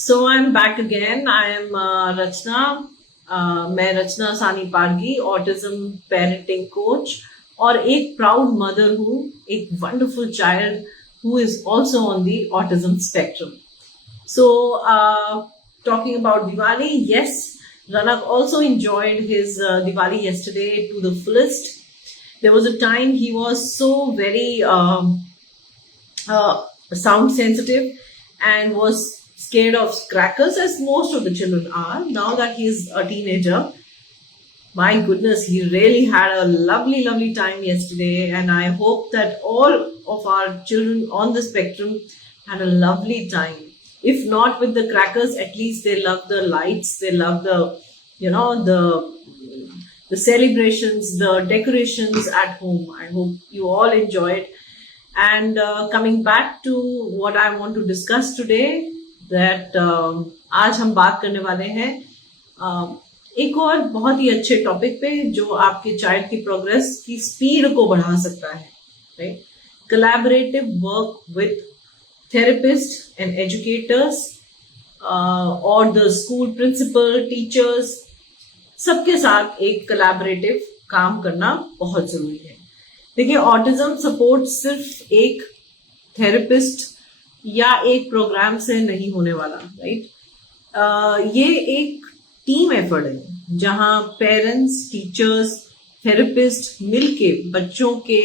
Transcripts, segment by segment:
So I'm back again. I am Rachna. मैं रचना सानी Pargi, autism parenting coach और एक प्राउड मदर हूँ, एक wonderful child who is also on the autism spectrum. So, talking about Diwali, yes, Ranak also enjoyed his Diwali yesterday to the fullest. There was a time he was so very sound sensitive and was scared of crackers, as most of the children are. Now that he's a teenager, my goodness, he really had a lovely, lovely time yesterday. And I hope that all of our children on the spectrum had a lovely time. If not with the crackers, at least they love the lights, they love the celebrations, the decorations at home. I hope you all enjoyed. And coming back to what I want to discuss today, that आज हम बात करने वाले हैं एक और बहुत ही अच्छे टॉपिक पे जो आपके चाइल्ड की प्रोग्रेस की स्पीड को बढ़ा सकता है, right? Collaborative work with therapist and educators और द स्कूल प्रिंसिपल, टीचर्स, सबके साथ एक कोलैबोरेटिव काम करना बहुत जरूरी है। देखिए, ऑटिज्म सपोर्ट सिर्फ एक थेरेपिस्ट या एक प्रोग्राम से नहीं होने वाला, राइट? ये एक टीम एफर्ट है जहां पेरेंट्स, टीचर्स, थेरेपिस्ट मिलके बच्चों के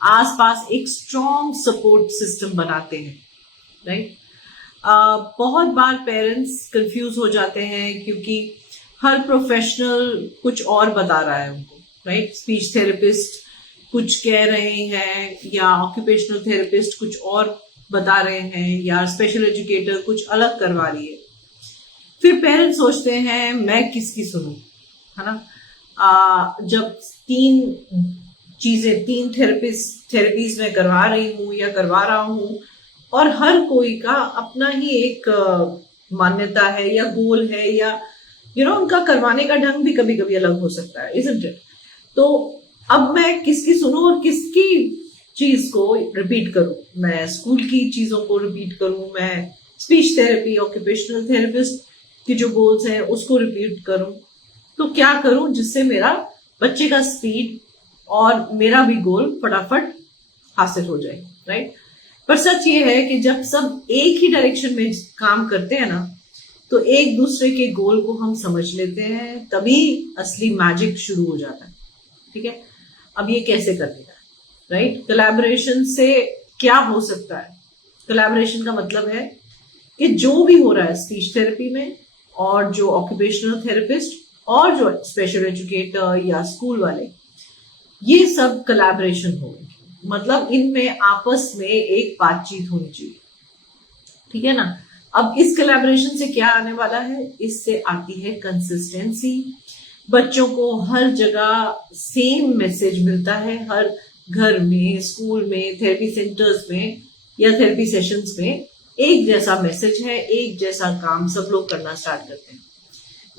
आसपास एक स्ट्रॉन्ग सपोर्ट सिस्टम बनाते हैं, राइट? बहुत बार पेरेंट्स कंफ्यूज हो जाते हैं क्योंकि हर प्रोफेशनल कुछ और बता रहा है उनको, राइट? स्पीच थेरेपिस्ट कुछ कह रहे हैं या ऑक्यूपेशनल थेरेपिस्ट कुछ और बता रहे हैं या स्पेशल एजुकेटर कुछ अलग करवा रही है। फिर पेरेंट्स सोचते हैं मैं किसकी सुनूं, है ना? जब तीन थेरेपीज में करवा रही हूँ या करवा रहा हूँ और हर कोई का अपना ही एक मान्यता है या गोल है या उनका करवाने का ढंग भी कभी कभी अलग हो सकता है, isn't it? तो अब मैं किसकी सुनूं और किसकी चीज को रिपीट करूं? मैं स्कूल की चीजों को रिपीट करूं, मैं स्पीच थेरेपी, ऑक्यूपेशनल थेरेपिस्ट की जो गोल्स हैं उसको रिपीट करूं? तो क्या करूं जिससे मेरा बच्चे का स्पीड और मेरा भी गोल फटाफट हासिल हो जाए, राइट? पर सच ये है कि जब सब एक ही डायरेक्शन में काम करते हैं ना, तो एक दूसरे के गोल को हम समझ लेते हैं, तभी असली मैजिक शुरू हो जाता है, ठीक है? अब ये कैसे करने का, राइट? कोलैबोरेशन से क्या हो सकता है? कोलैबोरेशन का मतलब है कि जो भी हो रहा है स्पीच थेरेपी में और जो ऑक्यूपेशनल थेरेपिस्ट और जो स्पेशल एजुकेटर या स्कूल वाले, ये सब कोलैबोरेशन हो, मतलब इनमें आपस में एक बातचीत होनी चाहिए, ठीक है ना? अब इस कोलैबोरेशन से क्या आने वाला है? इससे आती है कंसिस्टेंसी। बच्चों को हर जगह सेम मैसेज मिलता है, हर घर में, स्कूल में, थेरेपी सेंटर्स में या थेरेपी सेशंस में एक जैसा मैसेज है, एक जैसा काम सब लोग करना स्टार्ट करते हैं।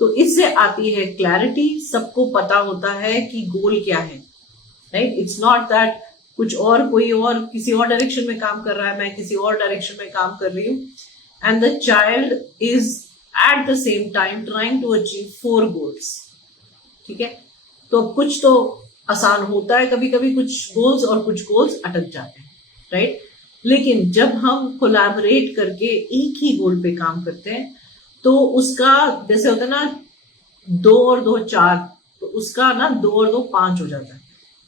तो इससे आती है क्लैरिटी, सबको पता होता है कि गोल क्या है, राइट? इट्स नॉट दैट कोई और किसी और डायरेक्शन में काम कर रहा है, मैं किसी और डायरेक्शन में काम कर रही हूँ, and the child is at the same time trying to achieve 4 goals, ठीक है? तो कुछ तो आसान होता है कभी कभी, कुछ गोल्स और कुछ गोल्स अटक जाते हैं, राइट? लेकिन जब हम कोलैबोरेट करके एक ही गोल पे काम करते हैं तो उसका, जैसे होता है ना 2 और 2 4, तो उसका ना 2 और 2 5 हो जाता है।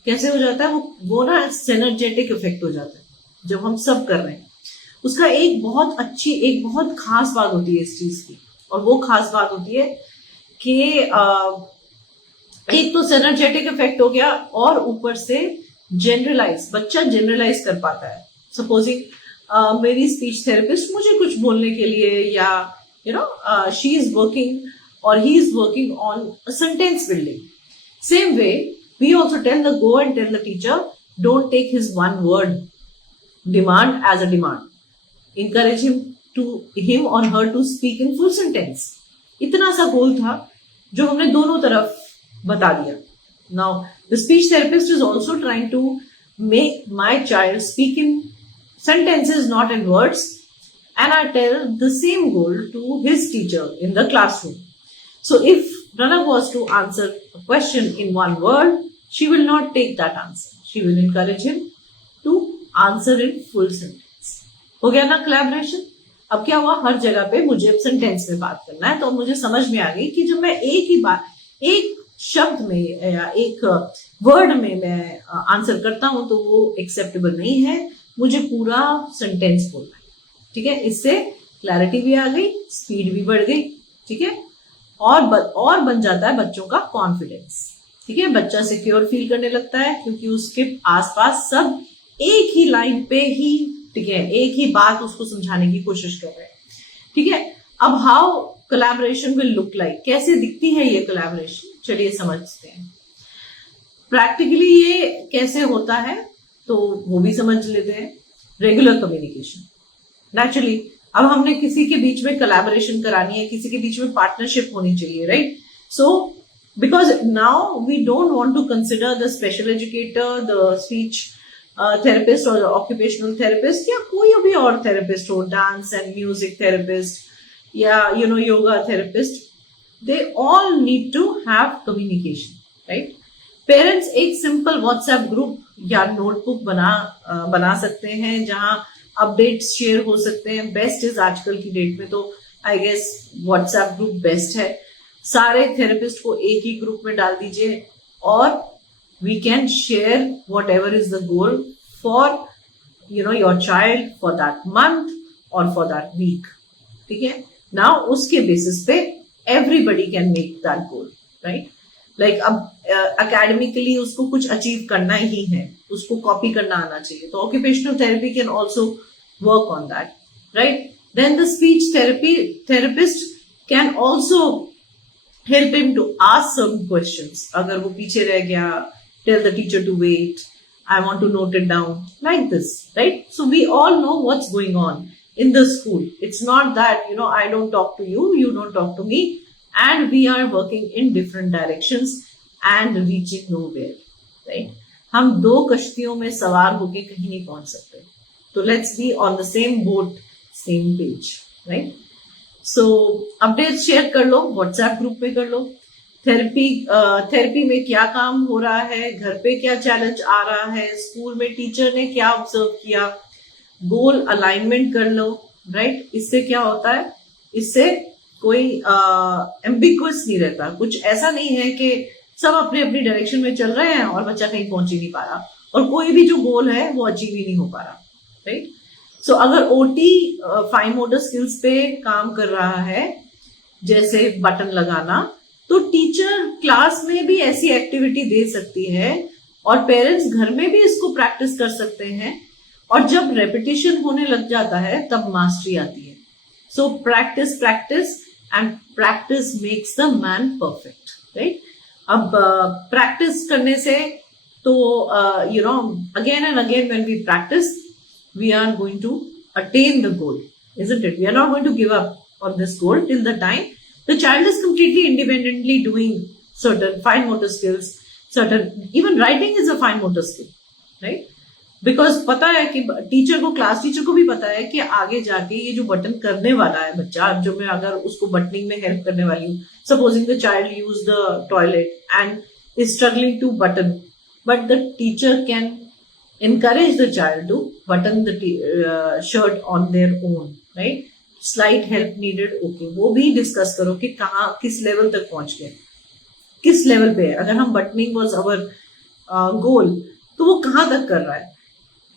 कैसे हो जाता है? वो ना सिनर्जेटिक इफेक्ट हो जाता है जब हम सब कर रहे हैं। उसका एक बहुत खास बात होती है इस चीज की, और वो खास बात होती है कि एक तो सिनर्जेटिक इफेक्ट हो गया और ऊपर से बच्चा जनरलाइज कर पाता है। सपोजिंग मेरी स्पीच थेरेपिस्ट मुझे कुछ बोलने के लिए या शी इज वर्किंग और he is working on a sentence building, same way we also go and tell the teacher, don't take his one word demand as a demand, encourage him or her to speak in full sentence। इतना सा गोल था जो हमने दोनों तरफ बता दिया। Now the speech therapist is also trying to make my child speak in sentences, not in words, and I tell the same goal to his teacher in the classroom. So if Ranak was to answer a question in one word, she will not take that answer. She will encourage him to answer in full sentence. हो गया ना collaboration? अब क्या हुआ, हर जगह पे मुझे sentence में बात करना है, तो मुझे समझ में आ गई कि जब मैं एक ही बात, एक शब्द में या एक वर्ड में मैं आंसर करता हूं तो वो एक्सेप्टेबल नहीं है, मुझे पूरा सेंटेंस बोलना है। ठीक है, इससे क्लैरिटी भी आ गई, स्पीड भी बढ़ गई। ठीक है, और बन जाता है बच्चों का कॉन्फिडेंस। ठीक है, बच्चा सिक्योर फील करने लगता है क्योंकि उसके आसपास सब एक ही लाइन पे ही, ठीक है, एक ही बात उसको समझाने की कोशिश कर रहे हैं। ठीक है, अब how collaboration will look like, कैसे दिखती है ये कोलैबोरेशन, चलिए समझते हैं। प्रैक्टिकली ये कैसे होता है तो वो भी समझ लेते हैं। रेगुलर कम्युनिकेशन, नेचुरली अब हमने किसी के बीच में कोलैबोरेशन करानी है, किसी के बीच में पार्टनरशिप होनी चाहिए, right? So because now we don't want to consider the special educator, the speech therapist और ऑक्यूपेशनल थेरेपिस्ट या कोई भी और थेरेपिस्ट हो, डांस एंड म्यूजिक थेरेपिस्ट या yoga therapist, they all need to have communication, right? Parents एक simple WhatsApp group या notebook बना सकते हैं जहां अपडेट्स शेयर हो सकते हैं। बेस्ट इज आजकल की डेट में तो I guess WhatsApp group best है। सारे थेरेपिस्ट को एक ही ग्रुप में डाल दीजिए और we can share whatever is the goal for your child for that month or for that week. ठीक है, now उसके बेसिस पे everybody can make that goal, right? Like अब academically उसको कुछ अचीव करना ही है, उसको कॉपी करना आना चाहिए, तो occupational therapy can also work on that, right? Then the speech therapist can also help him to ask some questions. अगर वो पीछे रह गया, tell the teacher to wait, I want to note it down, like this, right? So we all know what's going on in the school. It's not that I don't talk to you, you don't talk to me, and we are working in different directions and reaching nowhere, right? हम दो कश्तियों में सवार होके कहीं नहीं पहुंच सकते, तो let's be on the same boat, same page, right? So update share कर लो, व्हाट्सएप ग्रुप में कर लो। थेरेपी में क्या काम हो रहा है, घर पे क्या चैलेंज आ रहा है, स्कूल में टीचर ने क्या ऑब्जर्व किया, गोल अलाइनमेंट कर लो, राइट? इससे क्या होता है, इससे कोई एम्बिग्युअस नहीं रहता, कुछ ऐसा नहीं है कि सब अपने अपनी डायरेक्शन में चल रहे हैं और बच्चा कहीं पहुंच ही नहीं पा रहा और कोई भी जो गोल है वो अचीव ही नहीं हो पा रहा, राइट? सो अगर ओटी फाइन मोटर स्किल्स पे काम कर रहा है, जैसे बटन लगाना, तो टीचर क्लास में भी ऐसी एक्टिविटी दे सकती है और पेरेंट्स घर में भी इसको प्रैक्टिस कर सकते हैं, और जब रेपिटेशन होने लग जाता है तब मास्टरी आती है। So practice practice and practice makes the man perfect, right? अब प्रैक्टिस करने से तो again and again when we practice we are going to attain the goal, isn't it? We are not going to give up on this goal till the time the child is completely independently doing certain fine motor skills, even writing is a fine motor skill, right? Because पता है कि class teacher को भी पता है कि आगे जाके ये जो बटन करने वाला है बच्चा, जो मैं अगर उसको बटनिंग में हेल्प करने वाली हूँ, supposing the child use the toilet and is struggling to button, but the teacher can encourage the child to button the shirt on their own, right? Slight help needed, okay, वो भी discuss करो कि कहाँ किस level तक पहुंच गए, किस लेवल पे है। अगर हम बटनिंग वाज अवर गोल तो वो कहाँ तक कर रहा है,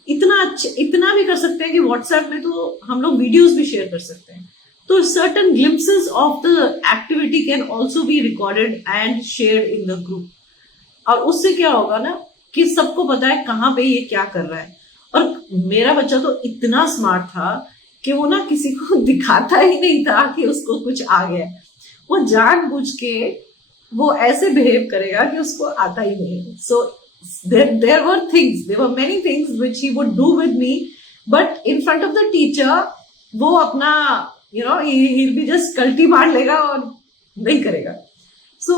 इतना भी कर सकते हैं कि व्हाट्सएप में तो हम लोग वीडियोस भी शेयर कर सकते हैं, तो certain glimpses of the activity can also be recorded and shared in the group, और उससे क्या होगा ना कि सबको पता है कहाँ पे ये क्या कर रहा है। और मेरा बच्चा तो इतना स्मार्ट था कि वो ना किसी को दिखाता ही नहीं था कि उसको कुछ आ गया, वो जानबूझ के वो ऐसे बिहेव करेगा कि उसको आता ही नहीं। So there were many things which he would do with me, but in front of the teacher वो अपना ही विल बी जस्ट कल्टी मार लेगा और नहीं करेगा। So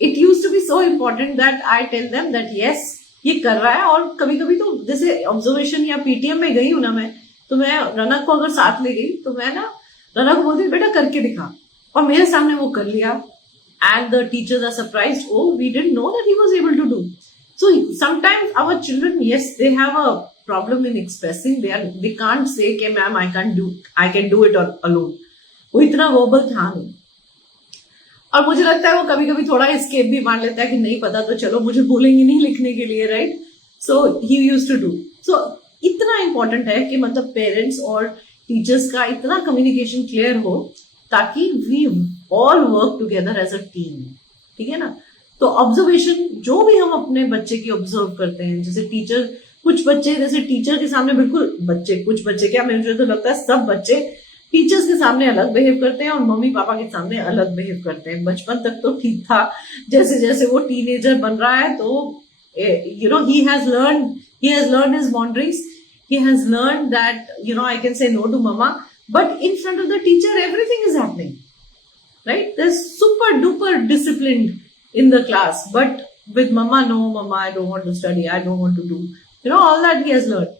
it used to be so important that I tell them that yes ये कर रहा है। और कभी कभी तो जैसे ऑब्जर्वेशन या पीटीएम में गई हूं ना मैं, तो मैं रनक को अगर साथ ले गई तो मैं ना रनक को बोलती बेटा करके दिखा, और मेरे सामने वो कर लिया, and the teachers are surprised, oh we didn't know that he was able to do. So sometimes our children, yes, they have a problem in expressing, they can't say कि ma'am I can do it alone, वो इतना verbal था नहीं। और मुझे लगता है वो कभी कभी थोड़ा escape भी मान लेता है कि नहीं पता तो चलो मुझे बोलेंगे नहीं लिखने के लिए, right. So he used to do. So इतना इंपॉर्टेंट है कि मतलब पेरेंट्स और टीचर्स का इतना कम्युनिकेशन क्लियर हो ताकि we all work together as a team, ठीक है ना। तो ऑब्जर्वेशन जो भी हम अपने बच्चे की ऑब्जर्व करते हैं, जैसे टीचर, कुछ बच्चे जैसे टीचर के सामने बिल्कुल कुछ बच्चे क्या, मुझे तो लगता है सब बच्चे टीचर्स के सामने अलग बिहेव करते हैं और मम्मी पापा के सामने अलग बिहेव करते हैं। बचपन तक तो ठीक था, जैसे जैसे वो टीनेजर बन रहा है तो he has learned his boundaries, he has learned that I can say no to mama, but in front of the teacher everything is happening, right? There's super duper disciplined in the class, but with mama, no mama I don't want to study, I don't want to do all that he has learned.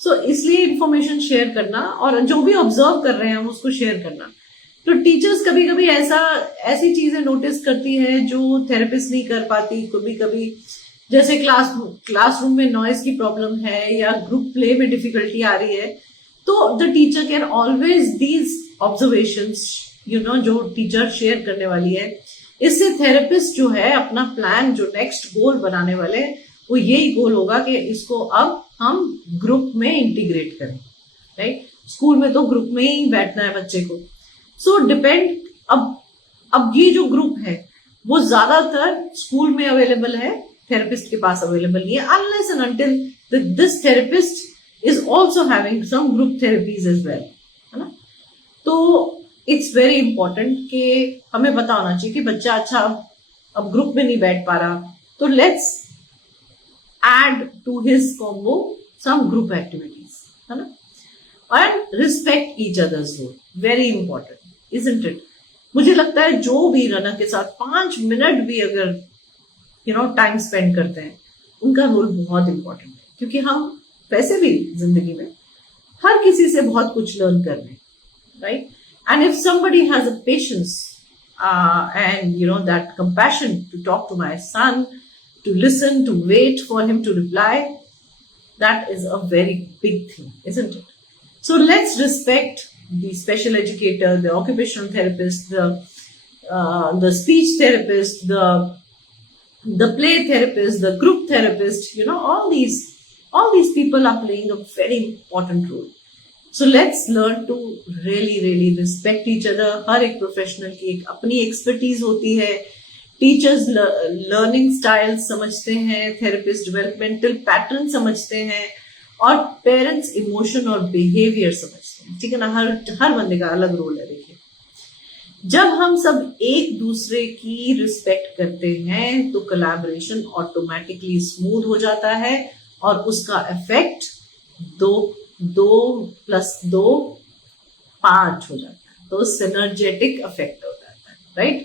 So इसलिए information share करना और जो भी observe कर रहे हैं हम उसको शेयर करना। तो टीचर्स कभी कभी ऐसी चीजें नोटिस करती है जो थेरेपिस्ट नहीं कर पाती। कभी कभी जैसे क्लासरूम में नॉइज की प्रॉब्लम है या ग्रुप प्ले में डिफिकल्टी आ रही है, तो the teacher can always these observations जो टीचर शेयर करने वाली है, इससे थेरेपिस्ट जो है अपना प्लान, जो नेक्स्ट गोल बनाने वाले, वो यही गोल होगा कि इसको अब हम ग्रुप में इंटीग्रेट करें, राइट। स्कूल में तो ग्रुप में ही बैठना है बच्चे को। सो डिपेंड, अब ये जो ग्रुप है वो ज्यादातर स्कूल में अवेलेबल है, थेरेपिस्ट के पास अवेलेबल नहीं है, unless and until this therapist is also having some group therapies as well, है ना। तो इट्स वेरी इंपॉर्टेंट कि हमें पता होना चाहिए कि बच्चा अच्छा अब ग्रुप में नहीं बैठ पा रहा, तो let's add to his combo some group activities, है ना। and respect each other's role, very important, isn't it? मुझे लगता है जो भी रनक के साथ 5 मिनट भी अगर टाइम स्पेंड करते हैं, उनका रोल बहुत इंपॉर्टेंट है, क्योंकि हम वैसे भी जिंदगी में हर किसी से बहुत कुछ लर्न कर रहे हैं, right. And if somebody has a patience and that compassion to talk to my son, to listen, to wait for him to reply, that is a very big thing, isn't it? So let's respect the special educator, the occupational therapist, the speech therapist, the play therapist, the group therapist. All these people are playing a very important role. So let's learn to really really respect each other. हर एक professional की एक अपनी expertise होती है। Teachers learning style समझते हैं, therapist developmental pattern समझते हैं, और पेरेंट्स इमोशन और बिहेवियर समझते हैं, ठीक है ना। हर बंदे का अलग रोल है। देखिए, जब हम सब एक दूसरे की रिस्पेक्ट करते हैं तो कोलैबोरेशन ऑटोमेटिकली स्मूथ हो जाता है और उसका इफेक्ट 2+2 5 हो जाता है, तो सिनर्जेटिक इफेक्ट हो जाता है, राइट।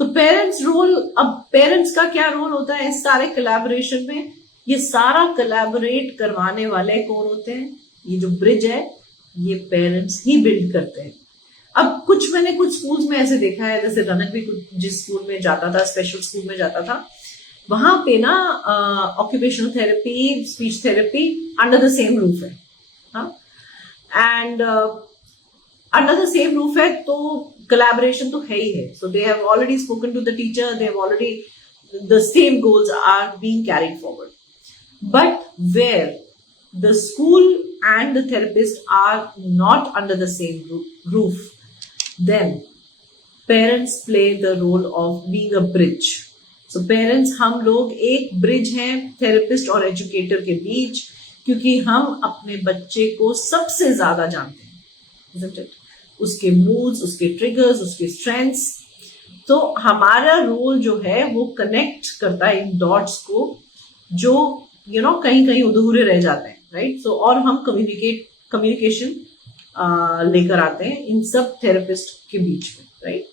तो पेरेंट्स रोल, अब पेरेंट्स का क्या रोल होता है इस सारे कोलैबोरेशन में? ये सारा कोलैबोरेट करवाने वाले कौन होते हैं? ये जो ब्रिज है ये पेरेंट्स ही बिल्ड करते हैं। अब मैंने कुछ स्कूल्स में ऐसे देखा है, जैसे रनक भी जिस स्कूल में जाता था, स्पेशल स्कूल में जाता था, वहां पे ना occupational therapy, speech therapy under the same roof है, and under the same roof है तो collaboration तो है ही है। So they have already spoken to the teacher, they have already, the same goals are being carried forward. But where the school and the therapist are not under the same roof, then parents play the role of being a bridge. So parents, हम लोग एक bridge हैं therapist और educator के बीच, क्योंकि हम अपने बच्चे को सबसे ज्यादा जानते हैं, isn't it? उसके मूड्स, उसके ट्रिगर्स, उसके स्ट्रेंथ्स। तो हमारा रोल जो है वो कनेक्ट करता है इन डॉट्स को जो कहीं कहीं अधूरे रह जाते हैं, राइट। सो और हम कम्युनिकेशन लेकर आते हैं इन सब थेरेपिस्ट के बीच में, राइट।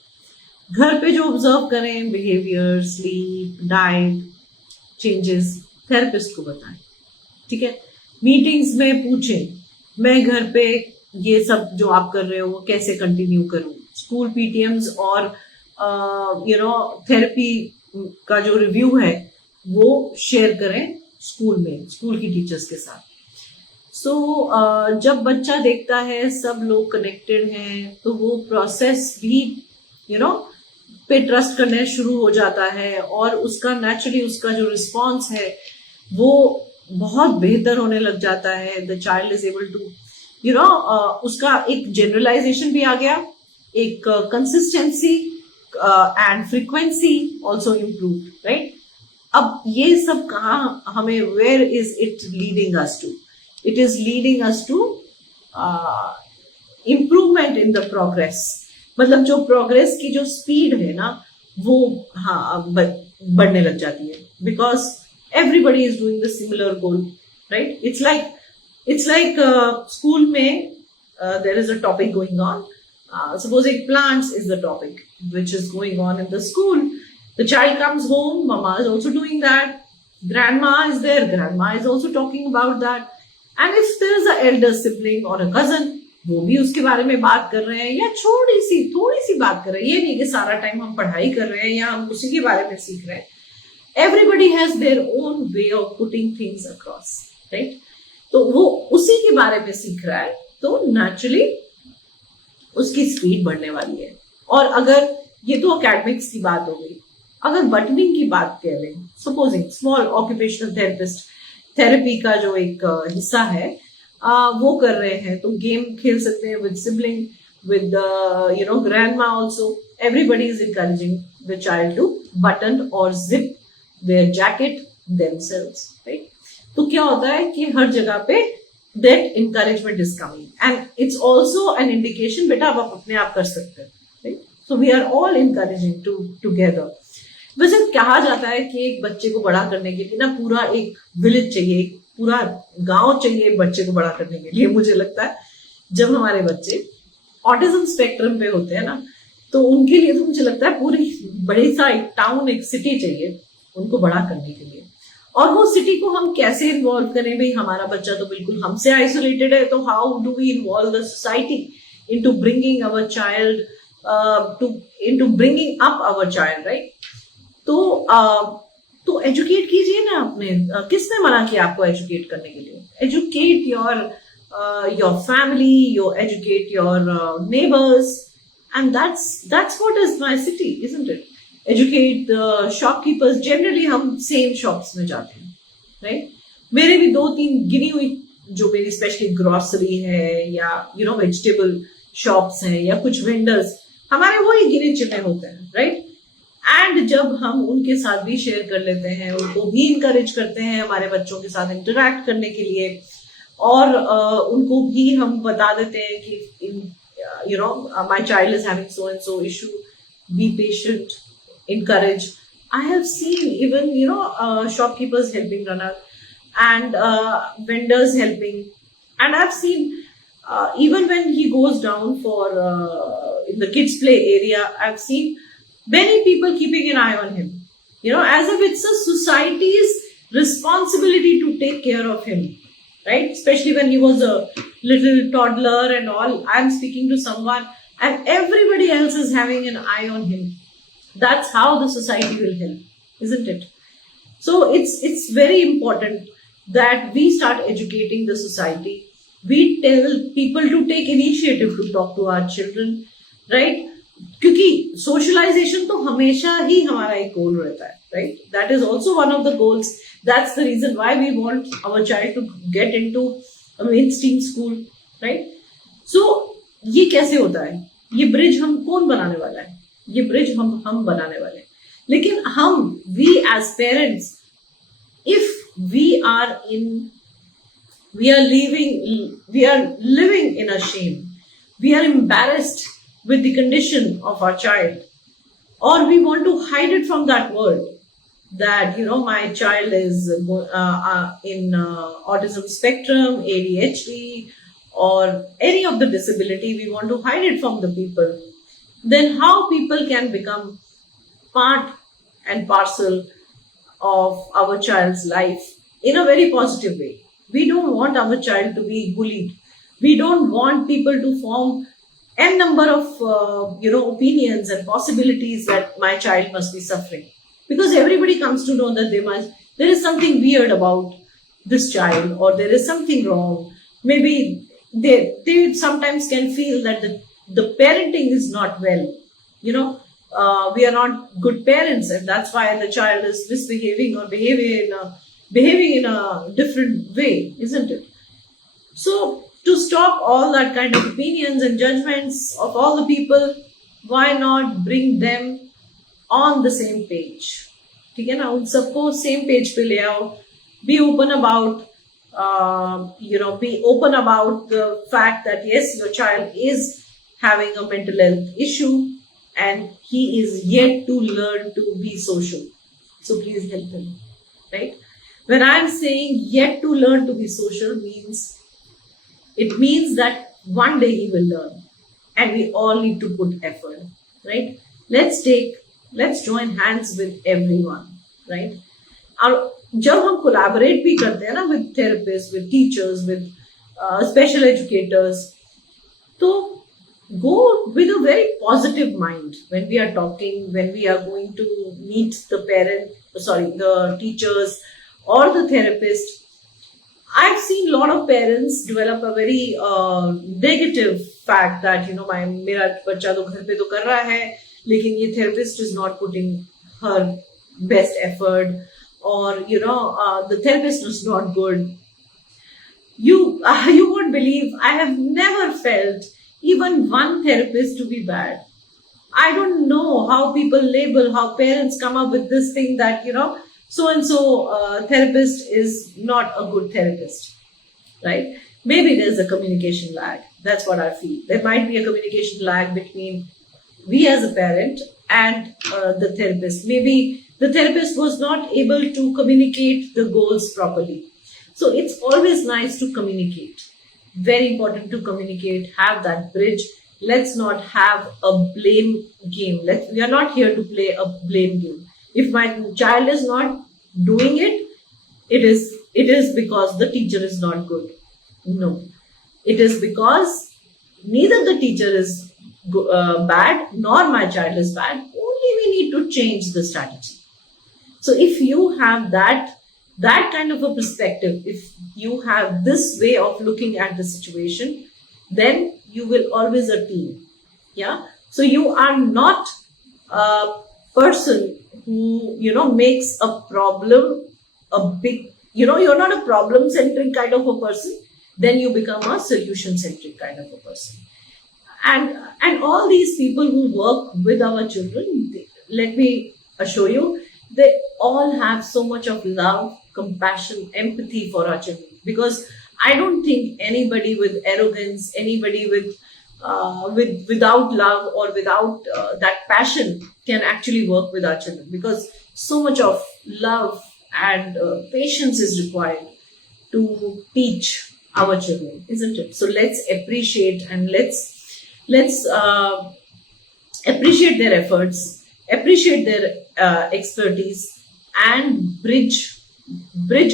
घर पे जो ऑब्जर्व करें, behaviour, sleep, diet changes, therapist को बताएं, ठीक है। मीटिंग्स में पूछें मैं घर पे ये सब जो आप कर रहे हो वो कैसे कंटिन्यू करूं, स्कूल पीटीएम्स और थेरेपी का जो रिव्यू है वो शेयर करें स्कूल में, स्कूल की टीचर्स के साथ। सो जब बच्चा देखता है सब लोग कनेक्टेड हैं तो वो प्रोसेस भी पे ट्रस्ट करने शुरू हो जाता है, और उसका नेचुरली उसका जो रिस्पॉन्स है वो बहुत बेहतर होने लग जाता है। The child is able to उसका एक जनरलाइजेशन भी आ गया, एक consistency and frequency also improve, right. अब ये सब कहाँ हमें, where is it leading us to? It is leading us to improvement in the progress. मतलब जो प्रोग्रेस की जो स्पीड है ना वो बढ़ने लग जाती है, because everybody is doing the similar goal, right? It's like school में there is a topic going on. Suppose plants is the topic which is going on in the school. The child comes home, mama is also doing that, grandma is there, grandma is also talking about that, and if there is a elder sibling or a cousin, वो भी उसके बारे में बात कर रहे हैं, या थोड़ी सी बात कर रहे हैं। ये नहीं कि सारा टाइम हम पढ़ाई कर रहे हैं या हम उसी के बारे में सीख रहे हैं। Everybody has their own way of putting things across, right? तो वो उसी के बारे में सीख रहा है, तो naturally उसकी स्पीड बढ़ने वाली है। और अगर ये तो एकेडमिक्स की बात हो गई, अगर बटनिंग की बात करें, सपोजिंग स्मॉल ऑक्यूपेशनल थेरेपी का जो एक हिस्सा है वो कर रहे हैं, तो गेम खेल सकते हैं with sibling, with grandma also. Everybody is encouraging the child to button और zip their jacket themselves, right? तो क्या होता है कि हर जगह पे that encouragement is coming, and it's also an indication बेटा आप अपने आप कर सकते हैं, right? So we are all encouraging together. वैसे कहा जाता है कि एक बच्चे को बड़ा करने के लिए ना पूरा एक विलेज चाहिए, एक पूरा गांव चाहिए एक बच्चे को बड़ा करने के लिए। मुझे लगता है जब हमारे बच्चे ऑटिज्म स्पेक्ट्रम पे होते हैं ना, तो उनके लिए तो मुझे लगता है पूरी बड़ी सा एक टाउन, एक सिटी चाहिए उनको बड़ा करने के लिए। और वो सिटी को हम कैसे इन्वॉल्व करें? भाई हमारा बच्चा तो बिल्कुल हमसे आइसोलेटेड है, तो how do we involve the society into bringing our child, into bringing up our child, right? तो एजुकेट कीजिए ना अपने। किसने मना किया आपको एजुकेट करने के लिए? Educate your family, educate your neighbours, and that's what is my city, isn't it? Educate shopkeepers. Generally हम सेम शॉप्स में जाते हैं, राइट? मेरे भी 2-3 गिनी हुई जो मेरी स्पेशली ग्रोसरी है या वेजिटेबल शॉप्स हैं या कुछ वेंडर्स, हमारे वही गिने चुने होते हैं, राइट? एंड जब हम उनके साथ भी शेयर कर लेते हैं, उनको भी इंकरेज करते हैं हमारे बच्चों के साथ इंटरेक्ट करने के लिए, और उनको भी हम बता देते हैं कि my child is having so and so issue, be patient, encourage. I have seen even shopkeepers helping runner, and vendors helping, and I've seen even when he goes down for in the kids play area, I've seen many people keeping an eye on him, as if it's a society's responsibility to take care of him, right? Especially when he was a little toddler and all, I'm speaking to someone and everybody else is having an eye on him. That's how the society will help, isn't it? So it's very important that we start educating the society. We tell people to take initiative to talk to our children, right? क्योंकि socialization तो हमेशा ही हमारा एक goal रहता है, right? That is also one of the goals. That's the reason why we want our child to get into a mainstream school, right? So ये कैसे होता है? ये bridge हम कौन बनाने वाला है? ये ब्रिज हम बनाने वाले हैं। लेकिन हम, we as parents, if we are living in a shame, we are embarrassed with the condition of our child, or we want to hide it from that world, that my child is in autism spectrum, ADHD, or any of the disability, we want to hide it from the people, then how people can become part and parcel of our child's life in a very positive way? We don't want our child to be bullied. We don't want people to form n number of opinions and possibilities that my child must be suffering, because everybody comes to know that there is something weird about this child, or there is something wrong. Maybe they sometimes can feel that the parenting is not well. We are not good parents, and that's why the child is misbehaving or behaving in a different way, isn't it? So, to stop all that kind of opinions and judgments of all the people, why not bring them on the same page? ठीक है ना, उन सबको same page पे ले आओ. Be open about be open about the fact that yes, your child is having a mental health issue and he is yet to learn to be social. So please help him, right? When I'm saying yet to learn to be social, it means that one day he will learn, and we all need to put effort, right? Let's join hands with everyone, right? और जब हम collaborate भी करते हैं ना with therapists, with teachers, with special educators, तो go with a very positive mind when we are talking, when we are going to meet the teachers or the therapist. I've seen a lot of parents develop a very negative fact that मेरा बच्चा तो घर पे तो कर रहा है, लेकिन ये therapist is not putting her best effort, or the therapist is not good. You won't believe, I have never felt even one therapist to be bad. I don't know how people label, how parents come up with this thing that so and so therapist is not a good therapist, right? Maybe there's a communication lag. That's what I feel. There might be a communication lag between we as a parent and the therapist. Maybe the therapist was not able to communicate the goals properly. So it's always nice to communicate. Very important to communicate, have that bridge. Let's not have a blame game. We are not here to play a blame game. If my child is not doing it, it is because the teacher is not good. No, it is because neither the teacher is bad nor my child is bad. Only we need to change the strategy. So if you have that kind of a perspective, if you have this way of looking at the situation, then you will always a team. Yeah. So you are not a person who makes a problem a big, you're not a problem centric kind of a person. Then you become a solution centric kind of a person. And all these people who work with our children, let me assure you, they all have so much of love, compassion, empathy for our children. Because I don't think anybody with arrogance, anybody without love or without that passion can actually work with our children. Because so much of love and patience is required to teach our children, isn't it? So let's appreciate and let's appreciate their efforts, appreciate their expertise, and bridge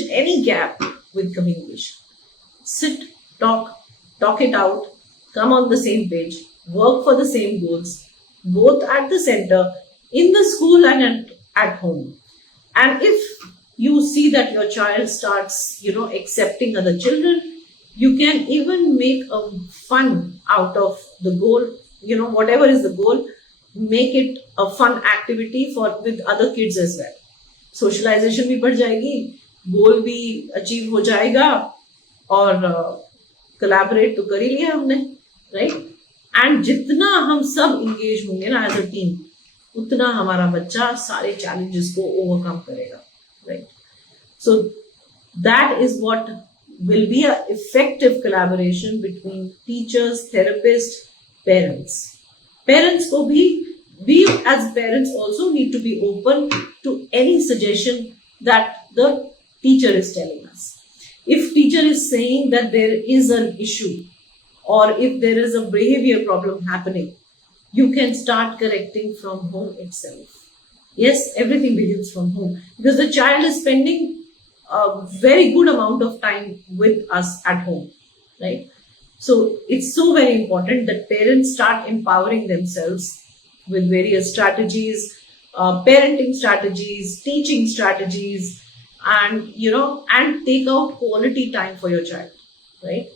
any gap with communication. Sit, talk it out, come on the same page, work for the same goals, both at the center, in the school and at home. And if you see that your child starts, accepting other children, you can even make a fun out of the goal. Whatever is the goal, make it a fun activity with other kids as well. Socialization भी बढ़ जाएगी, goal भी achieve हो जाएगा, और collaborate तो कर ही लिया हमने, right? And जितना हम सब engage होंगे ना as a team, उतना हमारा बच्चा सारे challenges को overcome करेगा, right? So that is what will be an effective collaboration between teachers, therapists, parents. Parents को भी, we as parents also need to be open to any suggestion that the teacher is telling us. If teacher is saying that there is an issue, or if there is a behavior problem happening, you can start correcting from home itself. Yes, everything begins from home, because the child is spending a very good amount of time with us at home, right? So it's so very important that parents start empowering themselves with various strategies, parenting strategies, teaching strategies, and and take out quality time for your child, right?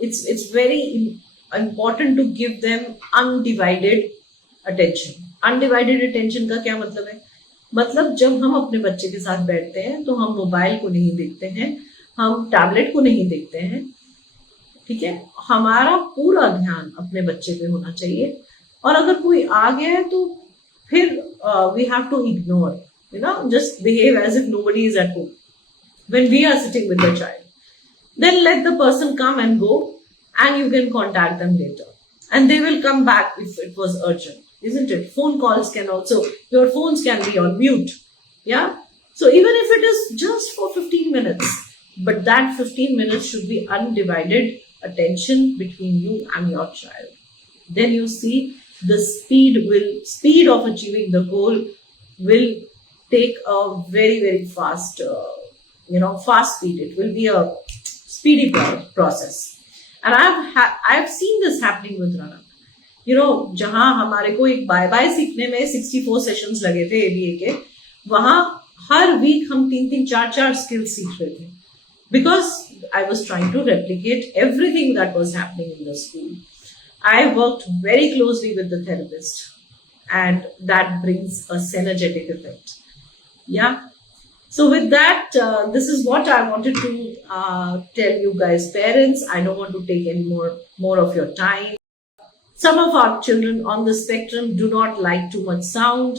It's very important to give them undivided attention. Undivided attention का क्या मतलब है? मतलब जब हम अपने बच्चे के साथ बैठते हैं तो हम मोबाइल को नहीं देखते हैं, हम टैबलेट को नहीं देखते हैं, ठीक है? हमारा पूरा ध्यान अपने बच्चे पे होना चाहिए। और अगर कोई आ गया है तो फिर we have to ignore, just behave as if nobody is at home when we are sitting with the child. Then let the person come and go, and you can contact them later. And they will come back if it was urgent, isn't it? Phone calls can also, your phones can be on mute. Yeah? So even if it is just for 15 minutes, but that 15 minutes should be undivided attention between you and your child. Then you see the speed of achieving the goal will take a very, very fast, fast speed. It will be a speedy process. And I've seen this happening with Rana. जहां हमारे को एक bye bye सीखने में 64 sessions लगे थे ABA के, वहां हर वीक हम 3-3, 4-4 स्किल्स सीख रहे थे, because I was trying to replicate everything that was happening in the school. I worked very closely with the therapist, and that brings a synergetic effect. Yeah. So with that, this is what I wanted to tell you guys, parents. I don't want to take any more of your time. Some of our children on the spectrum do not like too much sound,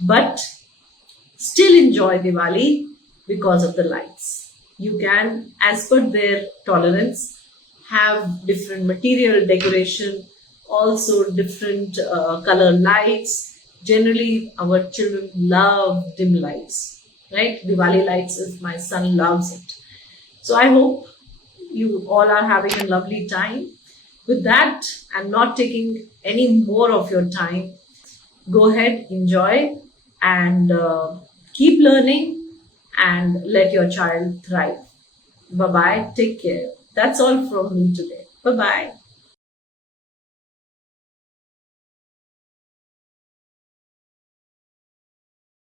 but still enjoy Diwali because of the lights. You can, as per their tolerance, have different material decoration, also different color lights. Generally, our children love dim lights, right? Diwali lights, my son loves it. So I hope you all are having a lovely time. With that, I'm not taking any more of your time. Go ahead, enjoy, and keep learning, and let your child thrive. Bye-bye. Take care. That's all from me today. Bye-bye.